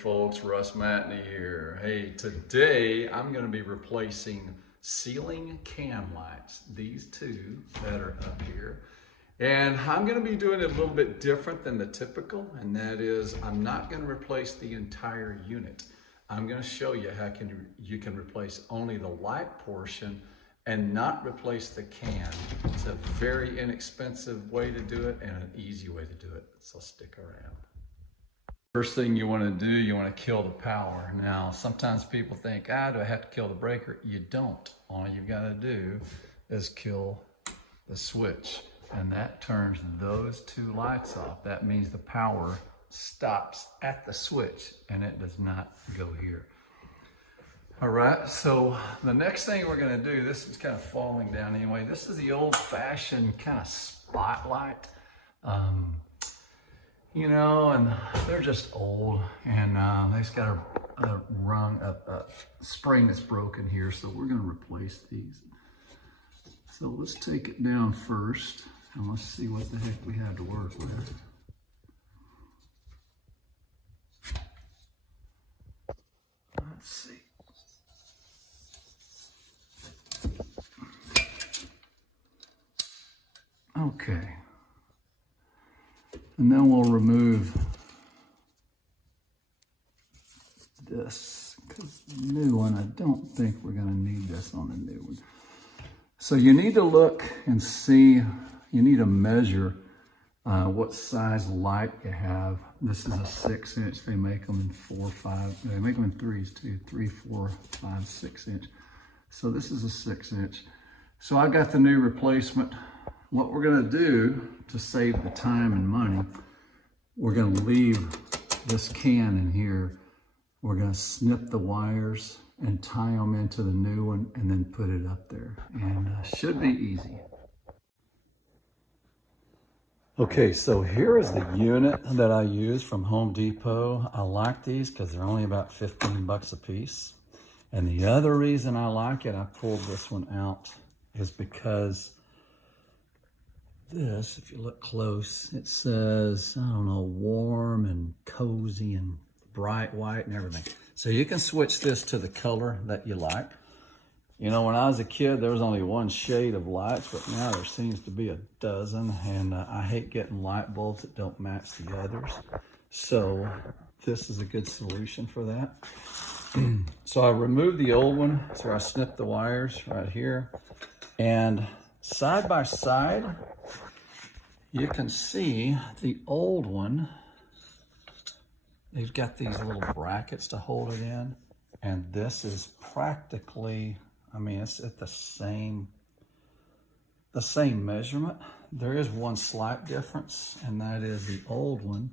folks, Russ Matney here. Hey, today I'm going to be replacing ceiling can lights, these two that are up here. And I'm going to be doing it a little bit different than the typical, and that is I'm not going to replace the entire unit. I'm going to show you how you can replace only the light portion and not replace the can. It's a very inexpensive way to do it and an easy way to do it, so stick around. First thing you want to do, you want to kill the power. Now, sometimes people think, do I have to kill the breaker? You don't. All you've got to do is kill the switch, and that turns those two lights off. That means the power stops at the switch and it does not go here. All right, so the next thing we're going to do, this is kind of falling down anyway. This is the old-fashioned kind of spotlight. You know, and they're just old, and they just got a spring that's broken here, so we're going to replace these. So let's take it down first, and let's see what the heck we have to work with. Let's see. Okay. And then we'll remove this, because the new one, I don't think we're going to need this on the new one. So you need to look and see, you need to measure what size light you have. This is a 6-inch. They make them in 4, 5, they make them in 3s too, 3, 4, 5, 6-inch. So this is a 6-inch. So I got the new replacement. What we're going to do to save the time and money, we're going to leave this can in here. We're going to snip the wires and tie them into the new one and then put it up there. And should be easy. Okay, so here is the unit that I use from Home Depot. I like these because they're only about 15 bucks a piece. And the other reason I like it, I pulled this one out, is because this, if you look close, it says, I don't know, warm and cozy and bright white and everything. So you can switch this to the color that you like. You know, when I was a kid, there was only one shade of lights, but now there seems to be a dozen, and I hate getting light bulbs that don't match the others. So this is a good solution for that. So I removed the old one, so I snipped the wires right here, and side by side, you can see the old one. They've got these little brackets to hold it in, and this is practically, I mean, it's at the same measurement. There is one slight difference, and that is the old one.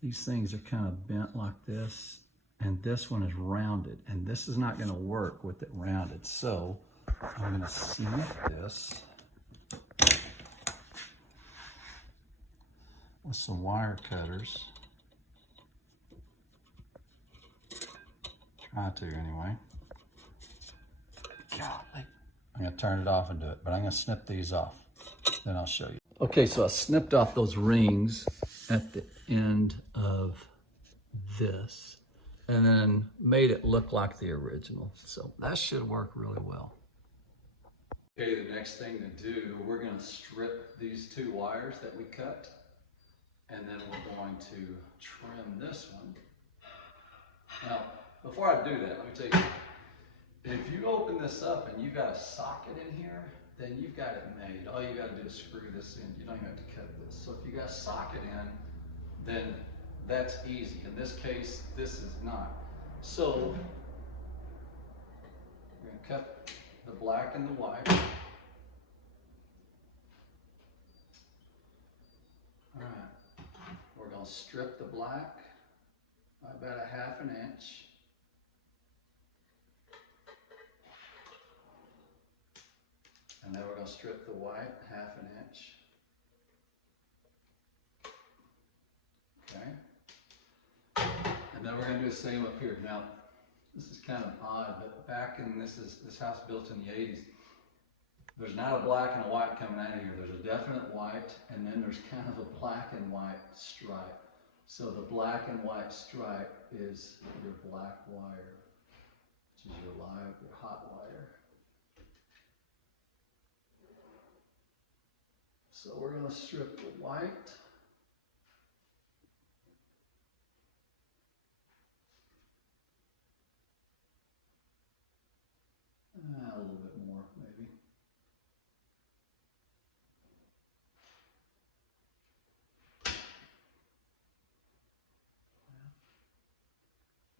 These things are kind of bent like this, and this one is rounded, and this is not going to work with it rounded. So I'm going to snip this with some wire cutters. Try to anyway. Golly. I'm going to turn it off and do it, but I'm going to snip these off. Then I'll show you. Okay, so I snipped off those rings at the end of this and then made it look like the original. So that should work really well. Okay, the next thing to do, we're going to strip these two wires that we cut, and then we're going to trim this one. Now, before I do that, let me tell you, if you open this up and you've got a socket in here, then you've got it made. All you got to do is screw this in. You don't even have to cut this. So if you got a socket in, then that's easy. In this case, this is not. So we're going to cut the black and the white. All right. We're going to strip the black by about a 1/2 inch. And then we're going to strip the white 1/2 inch. Okay. And then we're going to do the same up here. Now, this is kind of odd, but back in this house built in the 80s, there's not a black and a white coming out of here. There's a definite white, and then there's kind of a black and white stripe. So the black and white stripe is your black wire, which is your live, your hot wire. So we're going to strip the white. A little bit more, maybe.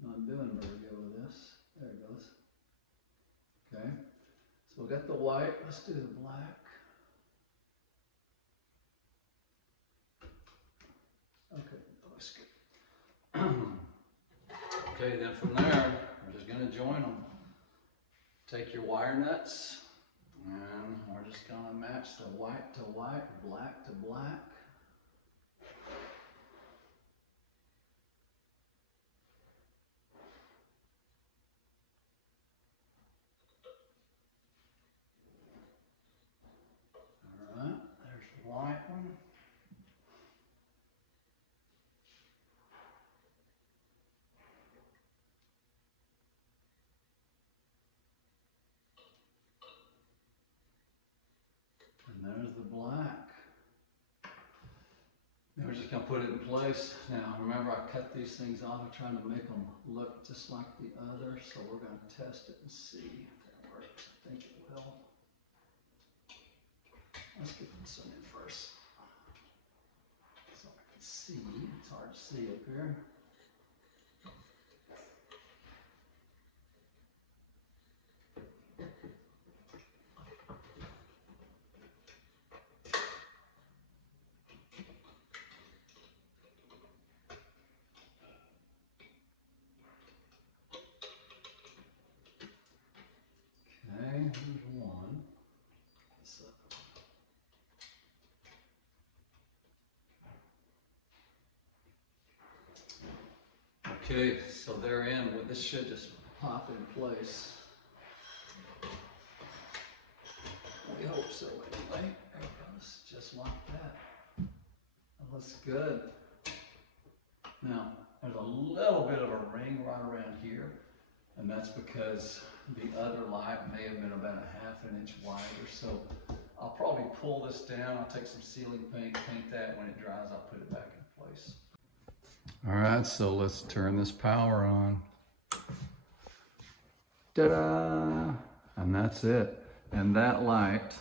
Not doing very good with this. There it goes. Okay. So we got the white. Let's do the black. Okay, that's good. Okay, then from there, we're just going to join them. Take your wire nuts, and we're just going to match the white to white, black to black. All right, there's the white one. And there's the black. Now we're just going to put it in place. Now remember, I cut these things off. I'm trying to make them look just like the other. So we're going to test it and see if that works. I think it will. Let's get this one in first. So I can see. It's hard to see up here. Here's one. Okay, so they're in. This should just pop in place. We hope so anyway. There it goes, just like that. That looks good. Now, there's a little bit of a ring right around here, and that's because the other light may have been about a ½ inch wider. So I'll probably pull this down. I'll take some sealing paint, paint that. When it dries, I'll put it back in place. All right, so let's turn this power on. Ta-da! And that's it. And that light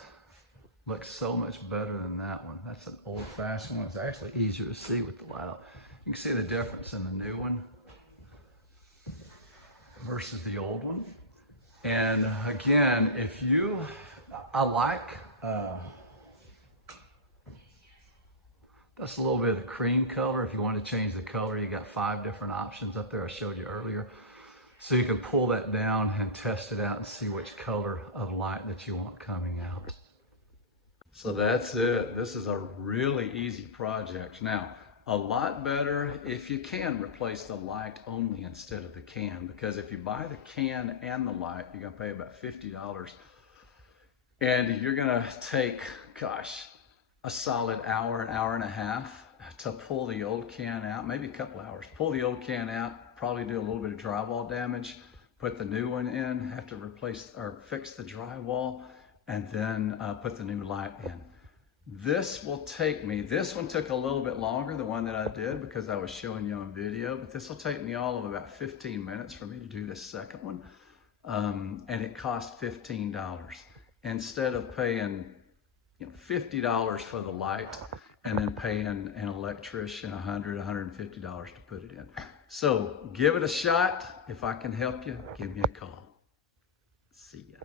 looks so much better than that one. That's an old-fashioned one. It's actually easier to see with the light out. You can see the difference in the new one versus the old one. And again, if you, I like, that's a little bit of the cream color. If you want to change the color, you got 5 different options up there I showed you earlier. So you can pull that down and test it out and see which color of light that you want coming out. So that's it. This is a really easy project. Now, a lot better if you can replace the light only instead of the can, because if you buy the can and the light, you're gonna pay about $50. And you're gonna take, gosh, a solid hour, an hour and a half to pull the old can out, maybe a couple hours. Pull the old can out, probably do a little bit of drywall damage, put the new one in, have to replace or fix the drywall, and then put the new light in. This will take me, this one took a little bit longer, the one that I did, because I was showing you on video, but this will take me all of about 15 minutes for me to do this second one. And it cost $15. Instead of paying $50 for the light and then paying an electrician $100, $150 to put it in. So give it a shot. If I can help you, give me a call. See ya.